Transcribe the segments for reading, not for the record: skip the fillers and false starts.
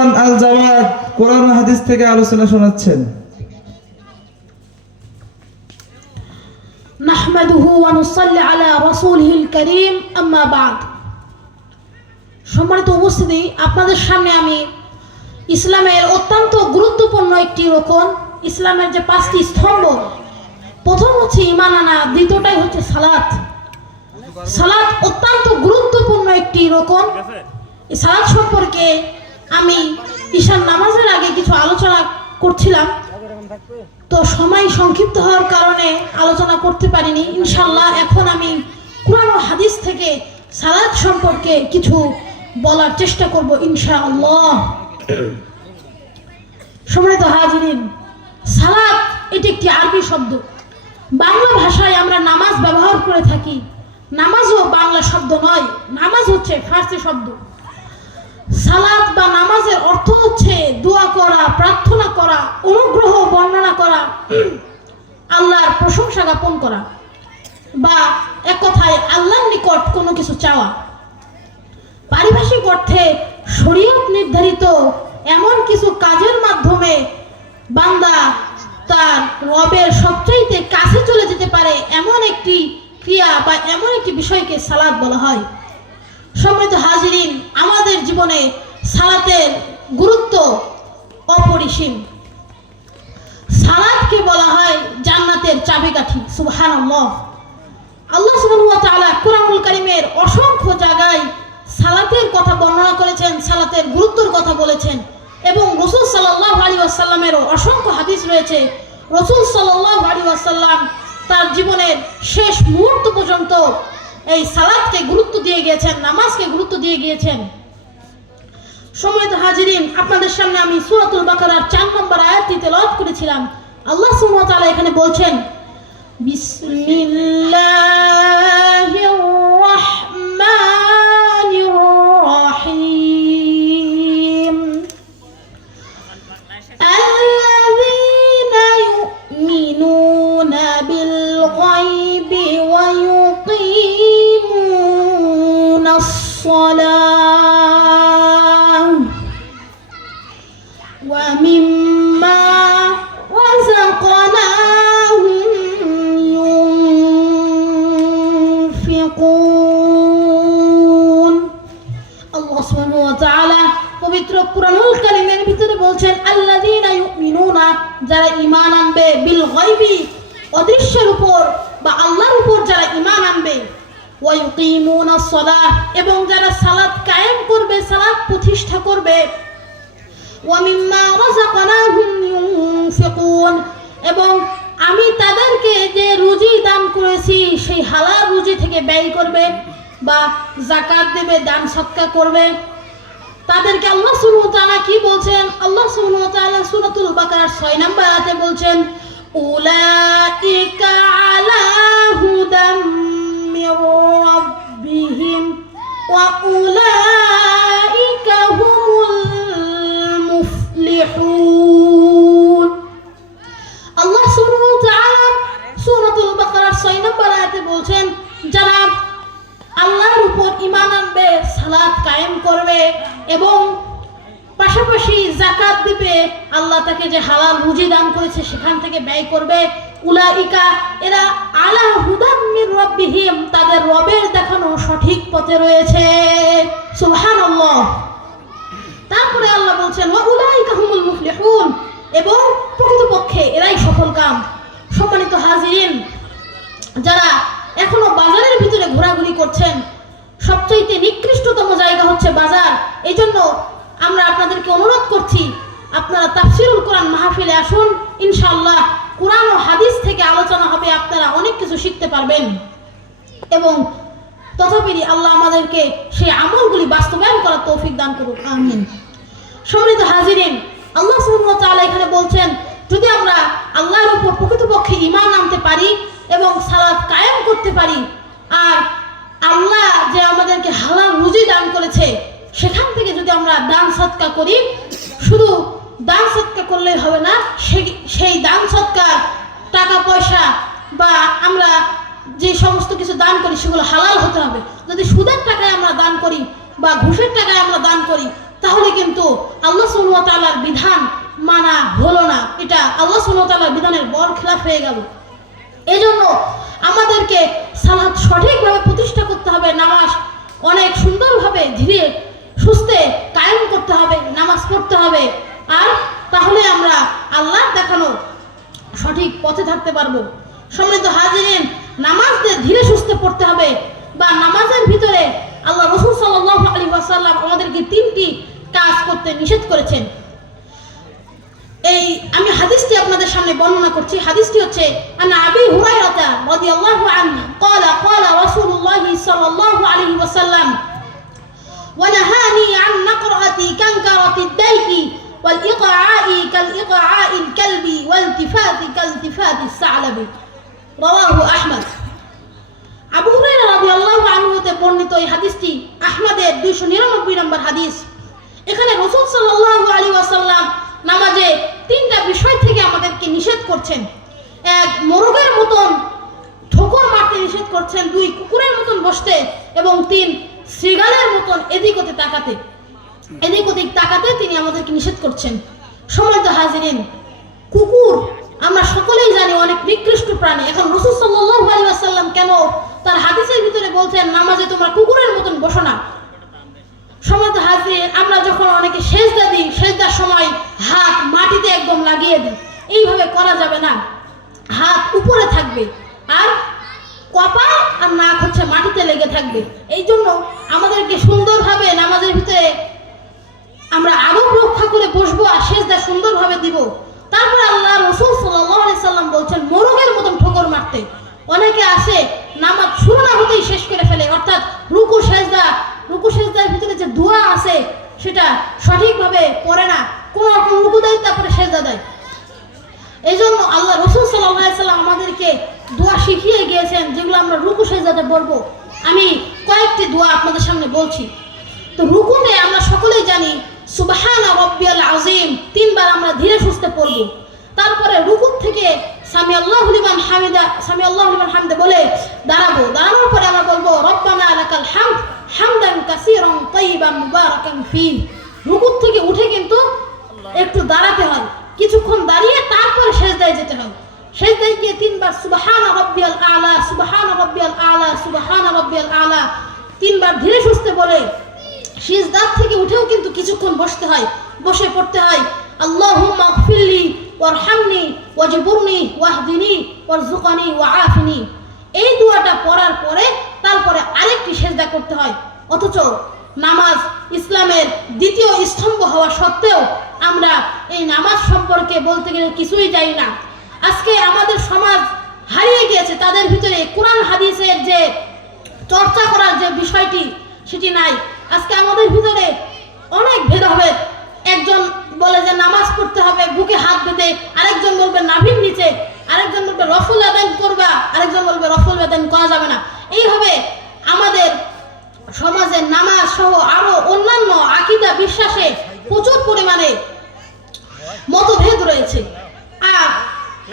রিদওয়ান আল Javad কোরআন ও হাদিস থেকে আলোচনা শোনাচ্ছেন। নাহমাদুহু ওয়া নুসাল্লি আলা রাসূলিহিল কারীম, আম্মা বা'দ। সম্মানিত উপস্থিতি, আপনাদের সামনে আমি ইসলামের অত্যন্ত গুরুত্বপূর্ণ একটি রকম, ইসলামের যে 5টি স্তম্ভ, প্রথম হচ্ছে ঈমান আনা, দ্বিতীয়টাই হচ্ছে সালাত। সালাত অত্যন্ত গুরুত্বপূর্ণ একটি রকম। এই সালাত সম্পর্কে আমি ঈশার নামাজের আগে কিছু আলোচনা করছিলাম, তো সময় সংক্ষিপ্ত হওয়ার কারণে আলোচনা করতে পারিনি। ইনশাআল্লাহ এখন আমি কুরআন ও হাদিস থেকে সালাত সম্পর্কে কিছু বলার চেষ্টা করব ইনশাআল্লাহ। সম্মানিত হাজিরিন, সালাত এটি একটি আরবি শব্দ। বাংলা ভাষায় আমরা নামাজ ব্যবহার করে থাকি। নামাজও বাংলা শব্দ নয়, নামাজ হচ্ছে ফার্সি শব্দ। সালাত বা নামাজের অর্থ হচ্ছে দোয়া করা, প্রার্থনা করা, অনুগ্রহ বর্ণনা করা, আল্লাহর প্রশংসা জ্ঞাপন করা, বা এক কথায় আল্লাহর নিকট কোনো কিছু চাওয়া। পারিভাষিক অর্থে শরীয়ত নির্ধারিত এমন কিছু কাজের মাধ্যমে বান্দা তার রবের সবচাইতে কাছে চলে যেতে পারে, এমন একটি ক্রিয়া বা এমন একটি বিষয়কে সালাত বলা হয়। সম্মানিত হাজিরিন, আমাদের জীবনে সালাতের গুরুত্ব অপরিসীম। সালাতকে বলা হয় জান্নাতের চাবিকাঠি। সুবহানাল্লাহ। আল্লাহ সুবহানাহু ওয়া তাআলা কুরআনুল কারীমের অসংখ্য জায়গায় সালাতের কথা বর্ণনা করেছেন, সালাতের গুরুত্বের কথা বলেছেন, এবং রাসূল সাল্লাল্লাহু আলাইহি ওয়াসাল্লামেরও অসংখ্য হাদিস রয়েছে। রাসূল সাল্লাল্লাহু আলাইহি ওয়াসাল্লাম তার জীবনের শেষ মুহূর্ত পর্যন্ত এই সালাতকে গুরুত্ব দিয়ে গিয়েছেন, নামাজকে গুরুত্ব দিয়ে গিয়েছেন। সম্মানিত হাজিরিন, আপনাদের সামনে আমি সূরাতুল বাকারার 4 নম্বর আয়াতটি তেলাওয়াত করেছিলাম। আল্লাহ সুবহানাহু ওয়া তাআলা এখানে বলছেন, বিসমিল্লাহির রাহমানির রাহিম, আল্লাযীনা ইউমিনুনা বিল গায়বি ওয়া ইউকিমুনাস সালাহ ওয়া মিম্মা রাযাকনাহুম ইউনফিকুন। আল্লাহ সুবহানাহু ওয়া তাআলা পবিত্র কুরআনুল কারীমের ভিতরে বলছেন, আল্লাযীনা ইউমিনুনা, যারা ঈমান আনবে, বিল গায়বি, অদৃশ্যের উপর বা আল্লাহর উপর যারা ঈমান আনবে, ওয়া ইউকিমুনাস সালাহ, এবং যারা সালাত কায়েম করবে, সালাত প্রতিষ্ঠা করবে, ওয়া মিম্মা রাযাকনাহুম ইউনফিকুন, এবং আমি তাদেরকে যে রুজি দান করেছি সেই হালাল রুজি থেকে ব্যয় করবে বা যাকাত দেবে, দান সদকা করবে, তাদেরকে আল্লাহ সুবহানাহু ওয়া তাআলা কি বলছেন? আল্লাহ সুবহানাহু ওয়া তাআলা সূরাতুল বাকারার 6 নম্বর আয়াতে বলছেন, উলাইকা আলা হুদাম মির রাব্বিহিম ওয়া উলাইকা হুমুল মুফলিহুন। আল্লাহ সুবহানাহু ওয়া তাআলা সূরাতুল বাকারার 6 নম্বর আয়াতে বলছেন, যারা আল্লাহর উপর ঈমান আনবে, সালাত কায়েম করবে এবং পাশাপাশি যাকাত দিবে, আল্লাহ তাকে যে হালাল রুজি দান করেছে সেখান থেকে ব্যয় করবে, উলাইকা, এরা আলা হুদাম মির রাব্বিহিম, তাদের রবের দেখানো সঠিক পথে রয়েছে। সুবহানাল্লাহ। তারপরে আল্লাহ বলছেন, ওয়া উলাইকা হুমুল মুফলিহুন, এবং প্রকৃতপক্ষে এরাই সফলকাম। সম্মানিত হাজিরিন, যারা এখনো বাজারের ভিতরে ঘোরাঘুরি করছেন, সবচাইতে নিকৃষ্টতম জায়গা হচ্ছে বাজার। এই জন্য আমরা আপনাদেরকে অনুরোধ করছি, আপনারা তাফসীরুল কোরআন মাহফিলে আসুন। ইনশাআল্লাহ কোরআন ও হাদিস থেকে আলোচনা হবে, আপনারা অনেক কিছু শিখতে পারবেন, এবং তথাপি আল্লাহ আমাদেরকে সেই আমলগুলি বাস্তবায়ন করার তৌফিক দান করুন, আমিন। সম্মানিত হাজিরিন, আল্লাহ সুবহানাহু ওয়া তাআলা এখানে বলছেন, যদি আমরা আল্লাহর উপর প্রকৃতপক্ষে ঈমান আনতে পারি এবং সালাত কায়েম করতে পারি, আর আল্লাহ যে আমাদেরকে হালাল রুজি দান করেছে সেখান থেকে যদি আমরা দান সদকা করি, শুধু দান সদকা করলেই হবে না, সেই দান সদকার টাকা পয়সা বা আমরা যে সমস্ত কিছু দান করি সেগুলো হালাল হতে হবে। যদি সুদের টাকায় আমরা দান করি বা ঘুষের টাকায় আমরা দান করি, তাহলে কিন্তু আল্লাহ সুবহানাহু ওয়া তাআলার বিধান মানা হলো না, এটা আল্লাহ সুবহানাহু ওয়া তাআলার বিধানের বরখেলাপ হয়ে গেল। এজন্য আমাদেরকে সালাত সঠিকভাবে প্রতিষ্ঠা করতে হবে, নামাজ অনেক সুন্দরভাবে ধীরে সুস্থে কায়েম করতে হবে, নামাজ পড়তে হবে, আর তাহলে আমরা আল্লাহর দেখানো সঠিক পথে থাকতে পারবো। সম্মানিত হাজিরিন, নামাজদের ধীরে সুস্থে পড়তে হবে, বা নামাজের ভিতরে আল্লাহ রাসূল সাল্লাল্লাহু আলাইহি ওয়াসাল্লাম আমাদেরকে 3টি কাজ করতে নিষেধ করেছেন। এই আমি হাদিসটি আপনাদের সামনে বর্ণনা করছি। হাদিসটি হচ্ছে আন আবি হুরায়রা রাদিয়াল্লাহু আনহু قال قال رسول الله صلى الله عليه وسلم ونهاني عن نقرة كنكرة الديك والإقعاء كالإقعاء الكلب والتفات كالتفات الثعلب رواه أحمد। আবু হুরায়রা রাদিয়াল্লাহু আনহু তে বর্ণিত এই হাদিসটি আহমদের 299 নম্বর হাদিস। এখানে রাসূল সাল্লাল্লাহু আলাইহি ওয়াসাল্লাম নামাজে 3টা বিষয় থেকে আমাদেরকে নিষেধ করছেন। 1, মোরগের মতন ঠোকর মারতে নিষেধ করছেন, 2, কুকুরের মতন বসতে, এবং 3, শৃগালের মতন এদিক ওদিক তাকাতে তিনি আমাদেরকে নিষেধ করছেন। সম্মানিত হাজিরিন, কুকুর আমরা সকলেই জানি অনেক নিকৃষ্ট প্রাণী। এখন রাসূল সাল্লাল্লাহু আলাইহি ওয়াসাল্লাম কেন তার হাদিসের ভিতরে বলছেন নামাজে তোমরা কুকুরের মতন বসো না? সম্মানিত হাজিরিন, আমরা যখন অনেকে সেজদা দিই, সেজদার সময় হাত মাটিতে একদম লাগিয়ে দিই, এইভাবে করা যাবে না। হাত উপরে থাকবে আর কপাল আর নাক হচ্ছে মাটিতে লেগে থাকবে। এই জন্য আমাদেরকে সুন্দরভাবে নামাজের ভিতরে আমরা আদব রক্ষা করে বসবো আর সেজদা সুন্দরভাবে দিব। তারপরে আল্লাহ রাসূল সাল্লাল্লাহু আলাইহি সাল্লাম বলছেন মোরগের মতন ঠোকর মারতে। অনেকে আছে নামাজ শুরু না হতেই শেষ করে ফেলে, অর্থাৎ রুকু সেজদার ভিতরে যে দোয়া আছে সেটা সঠিকভাবে পড়ে না, কোন রকম রুকু দেয় তারপরে সেজদা দেয়। এই জন্য আল্লাহ রাসূল সাল্লাল্লাহু আলাইহি সাল্লাম আমাদেরকে দোয়া শিখিয়ে গিয়েছেন, যেগুলো আমরা রুকু সেজদাতে পড়বো। আমি কয়েকটি দোয়া আপনাদের সামনে বলছি। তো রুকুতে আমরা সকলেই জানি সুবহানা রাব্বিয়াল আযীম 3 বার আমরা ধীরে সুস্থে পড়ব। তারপরে রুকু থেকে সামি আল্লাহু লিমান হামিদা বলে দাঁড়াবো। দাঁড়ানোর পরে আমরা বলবো রব্বানা লাকাল হামদ হামদান কাসীরান তাইয়িবান মুবারাকান ফি। রুকু থেকে উঠে কিন্তু একটু দাঁড়াতে হয়, কিছুক্ষণ দাঁড়িয়ে তারপরে সেজদায় যেতে হয়। সেজদায় গিয়ে 3 বার সুবহানা রাব্বিয়াল আলা সুবহানা রাব্বিয়াল আলা সুবহানা রাব্বিয়াল আলা 3 বার ধীরে সুস্থে বলে সিজদা থেকে উঠেও কিন্তু কিছুক্ষণ বসতে হয়, বসে পড়তে হয় আল্লাহুম্মা গফিরলি ওয়ারহামনি ওয়াজবুরনি ওয়াহদিনি ওয়ারযুকনি ওয়াআফিনি। এই দোয়াটা পড়ার পরে তারপরে আরেকটি সিজদা করতে হয়। অথচ নামাজ ইসলামের দ্বিতীয় স্তম্ভ হওয়া সত্ত্বেও আমরা এই নামাজ সম্পর্কে বলতে গেলে কিছুই জানি না। আজকে আমাদের সমাজ হারিয়ে গিয়েছে, তাদের ভিতরে কোরআন হাদিসের যে চর্চা করার যে বিষয়টি সেটি নাই। আজকে আমাদের ভিতরে অনেক ভেদাভেদ। একজন বলে যে নামাজ পড়তে হবে বুকে হাত বেঁধে, আরেকজন বলবে নাভির নিচে, আরেকজন বলবে রফুল আদান করবা, আরেকজন বলবে রফুল আদান করা যাবে না। এইভাবে আমাদের সমাজে নামাজ সহ আরো অন্যান্য আকীদা বিশ্বাসে প্রচুর পরিমাণে মতভেদ রয়েছে। আর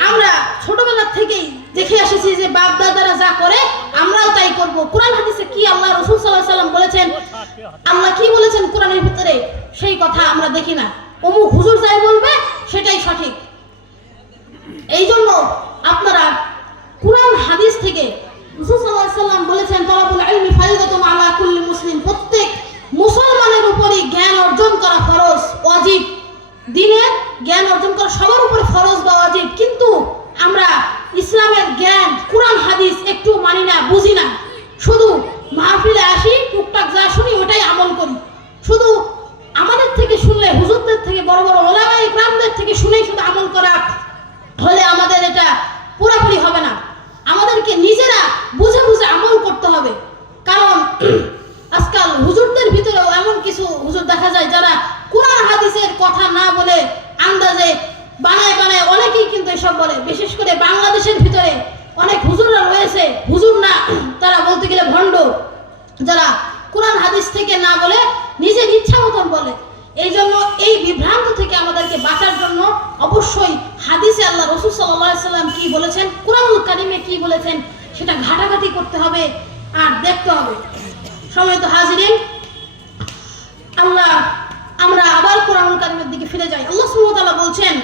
আমরা ছোটবেলা থেকেই দেখে এসেছি যে বাপ দাদারা যা করে আমরাও তাই করব। কোরআন হাদিসে কি আল্লাহ রাসূল সাল্লাল্লাহু আলাইহি ওয়াসাল্লাম বলেছেন, আল্লাহ কি বলেছেন কোরআনের ভিতরে, সেই কথা আমরা দেখি না। অমুক হুজুর যাই বলবে সেটাই সঠিক। এই জন্য আপনারা কোরআন হাদিস থেকে রাসূল সাল্লাল্লাহু আলাইহি ওয়াসাল্লাম বলেছেন তালাবুল ইলমি ফারিদাতুন আলা কুল্লি মুসলিম, প্রত্যেক মুসলমানের উপরই জ্ঞান অর্জন করা ফরজ ওয়াজিব। দিনের জ্ঞান অর্জন করা সবার উপরে ফরজ বা ওয়াজিব, কিন্তু আমরা ইসলামের জ্ঞান কোরআন হাদিস একটু মানি না, বুঝি না। শুধু মাহফিলে আসি, টুকটাক যা শুনি ওটাই আমল করি। শুধু আমাদের থেকে শুনলে, হুজুরদের থেকে, বড় বড় ওলামায়ে ইকরামদের থেকে শুনেই শুধু আমল করা হলে আমাদের এটা পুরোপুরি হবে না। আমাদেরকে নিজেরা বুঝে বুঝে আমল করতে হবে। কারণ আজকাল হুজুরদের ভিতরেও এমন কিছু হুজুর দেখা যায় যারা কোরআন হাদিসের কথা না বলে আন্দাজে বানায় অনেকেই কিন্তু এসব বলে। বিশেষ করে বাংলাদেশের ভিতরে অনেক হুজুররা রয়েছে, হুজুর না তারা বলতে গেলে ভণ্ড, যারা কোরআন হাদিস থেকে না বলে নিজের ইচ্ছা মতন বলে। এই জন্য এই বিভ্রান্ত থেকে আমাদেরকে বাঁচার জন্য অবশ্যই হাদিসে আল্লাহ রাসূল সাল্লাল্লাহু আলাইহি ওয়াসাল্লাম কি বলেছেন, কোরআনুল কারীমে কি বলেছেন সেটা ঘাটাঘাটি করতে হবে আর দেখতে হবে। সম্মানিত হাজিরিন, আল্লাহ আমরা আবার কোরআনুল কারীমের দিকে ফিরে যাই। আল্লাহ সুবহানাহু ওয়া তাআলা বলছেন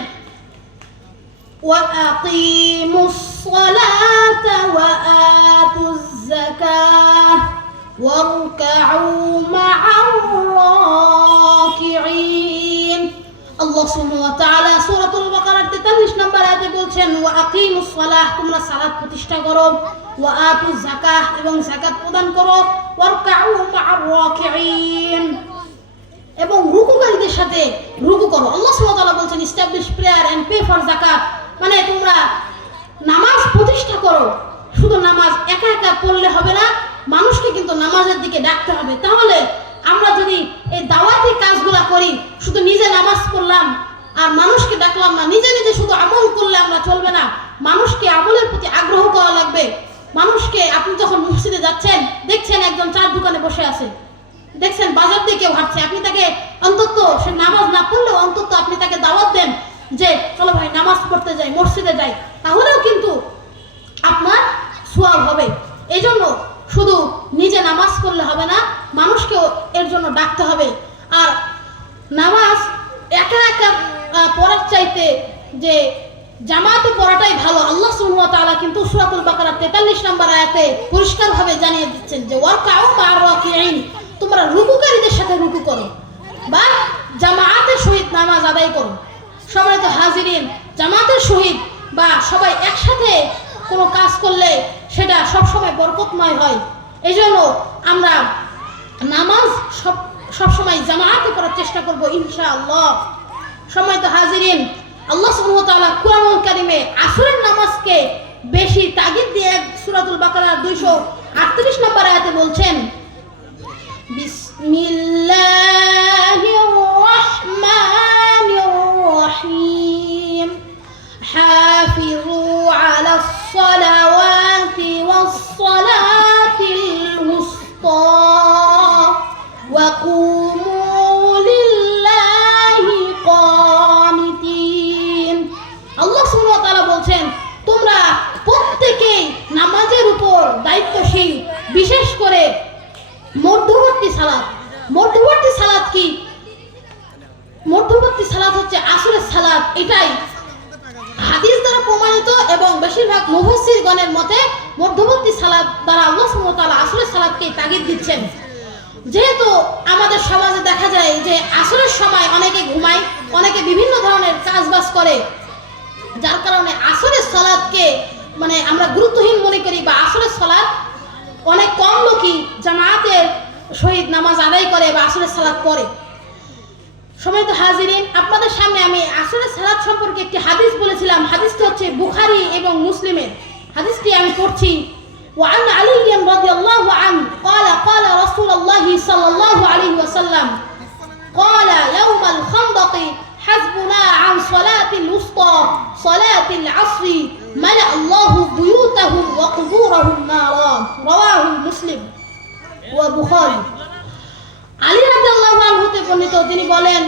وَأَقِيمُوا الصَّلَاةَ وَآتُوا الزَّكَاةَ وَارْكَعُوا مَعَ الرَّاكِعِينَ। আল্লাহ সুবহানাহু ওয়া তাআলা সূরাতুল বাকারার 43 নম্বর আয়াতে বলছেন ওয়াকিমুস সালাহ, তোমরা সালাত প্রতিষ্ঠা করো, ওয়া আতুজ যাকাহ, এবং যাকাত প্রদান করো, ওয়ারকাউ মা'আর রাকিঈন, এবং রুকুকারীদের সাথে রুকু করো। আল্লাহ সুবহানাহু ওয়া তাআলা বলছেন establish prayer and pay for যাকাত, মানে তোমরা নামাজ প্রতিষ্ঠা করো। শুধু নামাজ একা একা পড়লে হবে না, মানুষকে কিন্তু নামাজের দিকে ডাকতে হবে। তাহলে আমরা যদি এই দাওয়াতি কাজগুলা করি, শুধু নিজে নামাজ পড়লাম আর মানুষকে ডাকলাম না, নিজে নিজে শুধু আমল করলে আমরা চলবে না, মানুষকে আমলের প্রতি আগ্রহ করা লাগবে। মানুষকে, আপনি যখন মসজিদে যাচ্ছেন, দেখছেন একজন চার দোকানে বসে আছে, দেখছেন বাজার দিয়ে কেউ হাঁটছে, আপনি তাকে অন্তত, সে নামাজ না পড়লেও অন্তত আপনি তাকে দাওয়াত দেন যে চলো ভাই নামাজ পড়তে যাই, মসজিদে যাই, তাহলেও কিন্তু আপনার সওয়াব হবে। এই জন্য শুধু নিজে নামাজ পড়লে হবে না, মানুষকেও এর জন্য ডাকতে হবে। আর নামাজ একা একা পড়ার চাইতে যে জামাতে পড়াটাই ভালো। আল্লাহ সুবহানাহু ওয়া তাআলা কিন্তু সূরাতুল বাকারার 43 নম্বর আয়াতে পরিষ্কারভাবে জানিয়ে দিচ্ছেন যে ওয়ারকাউ মা'আর রাকিঈন, তোমরা রুকুকারীদের সাথে রুকু করো বা জামাতের সহিত নামাজ আদায় করো। সম্মানিত হাজিরিন, জামাতের সহিত বা সবাই একসাথে কোনো কাজ করলে সেটা সবসময় বরকতময় হয়। এই জন্য আমরা নামাজ সবসময় জামাতে পড়ার চেষ্টা করব ইনশাআল্লাহ। সম্মানিত হাজিরিন, আল্লাহ সুবহানাহু ওয়া তাআলা কুরআনুল কারীমে আসরের নামাজকে বেশি তাগিদ দিয়ে সূরাতুল বাকারার 238 নম্বর আয়াতে বলছেন বিসমিল্লাহির রাহমানির রাহিম হাফিজু আলাস সালাওয়াতি ওয়াস সালাতিল উসতা ওয়া কুমু লিল্লাহি কানিতিন। আল্লাহ সুবহানাহু ওয়া তাআলা বলছেন তোমরা প্রত্যেকেই নামাজের উপর দায়িত্বশীল, বিশেষ করে মধ্যবর্তী সালাত। মধ্যবর্তী সালাত কি? মধ্যবর্তী সালাত হচ্ছে আসরের সালাত। এটাই হাদিস দ্বারা প্রমাণিত এবং বেশিরভাগ মুফাসসিরগণের মতে মধ্যবর্তী সালাত দ্বারা আল্লাহ সুবহানাহু ওয়া তাআলা আসরের সালাতকে তাগিদ দিচ্ছেন। যেহেতু আমাদের সমাজে দেখা যায় যে আসরের সময় অনেকে ঘুমায়, অনেকে বিভিন্ন ধরনের কাজবাজ করে, যার কারণে আসরের সালাতকে মানে আমরা গুরুত্বহীন মনে করি, বা আসরের সালাত অনেক কম লোকই জামাতের সহিত নামাজ আদায় করে বা আসরের সালাত পড়ে। সম্মানিত হাজিরিন, আপনাদের সামনে আমি আসরের সালাত সম্পর্কে একটি হাদিস বলেছিলাম। হাদিসটি হচ্ছে বুখারী এবং মুসলিমের। হাদিসটি আমি পড়ছি। وعن علي رضي الله عنه قال قال رسول الله صلى الله عليه وسلم قال يوم الخندق حسبنا عن صلاة الوسطى صلاة العصر ملأ الله بيوتهم وقبورهم نارا رواه مسلم وبخاري। আলী রাদিয়াল্লাহু আনহু তে বর্ণিত, তিনি বলেন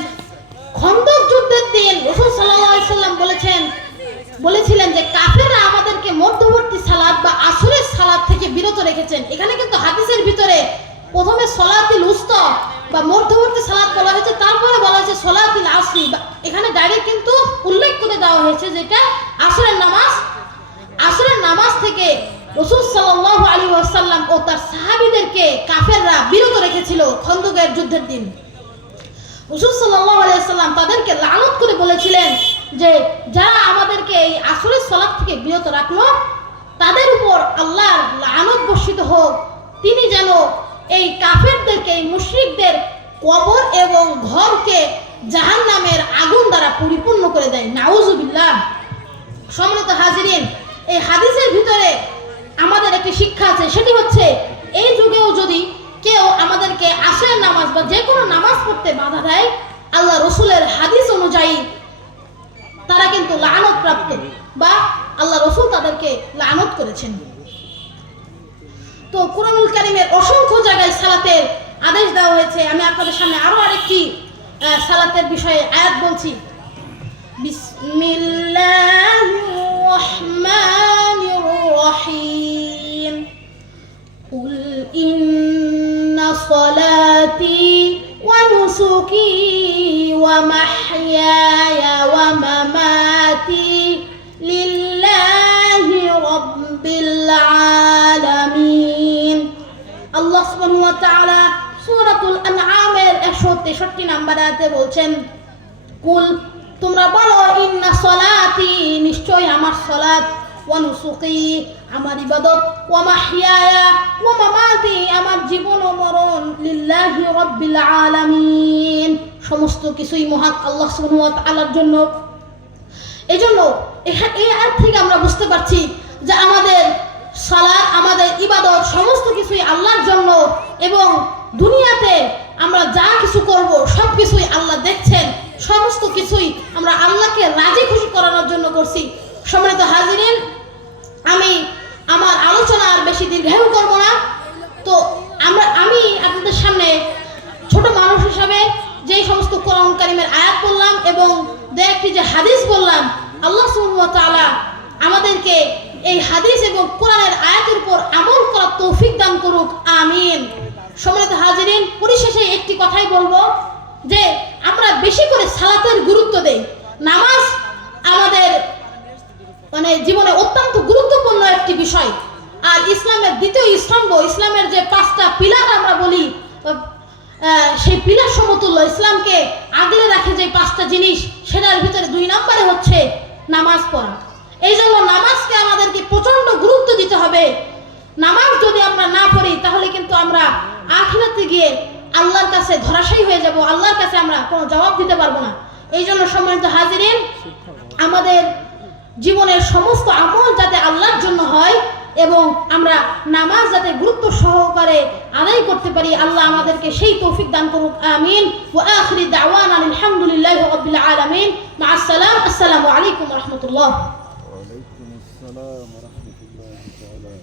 খন্দক যুদ্ধের দিন রাসূল সাল্লাল্লাহু আলাইহি সাল্লাম বলেছিলেন যে কাফেররা আমাদেরকে মধ্যবর্তী সালাত বা আসরের সালাত থেকে বিরত রেখেছেন। এখানে কিন্তু হাদিসের ভিতরে প্রথমে সলাতুল উসতা বা মধ্যবর্তী সালাত বলা হয়েছে, তারপরে বলা হয়েছে সলাতুল আসরি। এখানে ডাইরেক্ট কিন্তু উল্লেখ করে দেওয়া হয়েছে যেটা আসরের নামাজ। আসরের নামাজ থেকে রাসূল সাল্লাল্লাহু আলাইহি ওয়াসাল্লাম ও তার সাহাবীদেরকে কাফেররা বিরত রেখেছিল খন্দকের যুদ্ধের দিন। রাসূল সাল্লাল্লাহু আলাইহি ওয়াসাল্লাম তাদেরকে লানত করে বলেছিলেন যে যারা আমাদেরকে এই আসরের সালাত থেকে বিরত রাখলো তাদের উপর আল্লাহর লানত বর্ষিত হোক। তিনি যেন এই কাফেরদেরকে, এই মুশরিকদের কবর এবং ঘরকে জাহান্নামের আগুন দ্বারা পরিপূর্ণ করে দেয়। নাউজুবিল্লাহ। সম্মানিত হাজিরিন, এই হাদিসের ভিতরে আমাদের একটি শিক্ষা আছে, সেটি হচ্ছে এই যুগেও যদি কেউ আমাদেরকে আসরের নামাজ বা যে কোনো নামাজ পড়তে বাধা দেয়, আল্লাহ রসুলের হাদিস অনুযায়ী তারা কিন্তু লানত প্রাপ্ত বা আল্লাহ রসুল তাদেরকে লানত করেছেন। তো কুরআনুল কারীমের অসংখ্য জায়গায় সালাতের আদেশ দেওয়া হয়েছে। আমি আপনাদের সামনে আরো আরেকটি সালাতের বিষয়ে আয়াত বলছি। বিসমিল্লাহির রাহমানির রাহিম কুল ইন্না সালাতি ওয়া ونسكي ومحياي ومماتي لله رب العالمين আল্লাহ সুবহানাহু ওয়া তাআলা সূরাতুল আনআমের 163 নম্বর আয়াতে বলছেন কুল তোমরা বলো ইন্না সলাতি নিশ্চয় আমার সালাত ওয়া নুসুকি আমার ইবাদত ওয়া মাহইয়ায়া ওয়া মামাতি আমার জীবন ও মরণ লিল্লাহি রাব্বিল আলামিন সমস্ত কিছুই মহান আল্লাহ সুবহানাহু ওয়া তাআলার জন্য। এজন্য এই আয়াত থেকে আমরা বুঝতে পারছি যে আমাদের সালাত আমাদের ইবাদত সমস্ত কিছুই আল্লাহর জন্য এবং দুনিয়াতে আমরা যা কিছু করব সব কিছুই আল্লাহ দেখছেন, সমস্ত কিছুই আমরা আল্লাহকে রাজি খুশি করানোর জন্য করছি। সম্মানিত হাজিরিন, আমি আমার আলোচনা আর বেশি দীর্ঘায়ু করব না। তো আমি আপনাদের সামনে ছোট মানুষ হিসাবে যেই সমস্ত কোরআন কারীমের আয়াত বললাম এবং দু একটি যে হাদিস বললাম, আল্লাহ সুবহানাহু ওয়া তাআলা আমাদেরকে এই হাদিস এবং কোরআনের আয়াতের উপর আমল করার তৌফিক দান করুক, আমিন। সম্মানিত হাজিরিন, পরিশেষে একটি কথাই বলবো যে আমরা বেশি করে সালাতের গুরুত্ব দেই। নামাজ আমাদের জীবনে অত্যন্ত গুরুত্বপূর্ণ একটি বিষয়। আর ইসলামের দ্বিতীয় স্তম্ভ, ইসলামের যে 5টা পিলার আমরা বলি, সেই পিলার সমতুল্য ইসলামকে আগলে রাখে যে 5টা জিনিস, সেটার ভিতরে 2 নম্বরে হচ্ছে নামাজ পড়া। এই জন্য নামাজকে আমাদেরকে প্রচন্ড গুরুত্ব দিতে হবে। নামাজ যদি আমরা না পড়ি তাহলে কিন্তু আমরা আখিরাতে গিয়ে আল্লাহর কাছে ধরাশায়ী হয়ে যাব, আল্লাহর কাছে আমরা কোনো জবাব দিতে পারবো না। এই জন্য সম্মানিত হাজিরিন, আমাদের জীবনের সমস্ত আমল যাতে আল্লাহর জন্য হয় এবং আমরা নামাজ যাতে গুরুত্ব সহকারে আদায় করতে পারি, আল্লাহ আমাদেরকে সেই তৌফিক দান করুক, আমিন। ওয়া আখিরি দাওয়ানা আলহামদুলিল্লাহি রাব্বিল আলামিন। মা আসসালাম, আসসালামু আলাইকুম ওয়া রাহমাতুল্লাহ। ওয়া আলাইকুম আসসালাম ওয়া রাহমাতুল্লাহি তাআলা।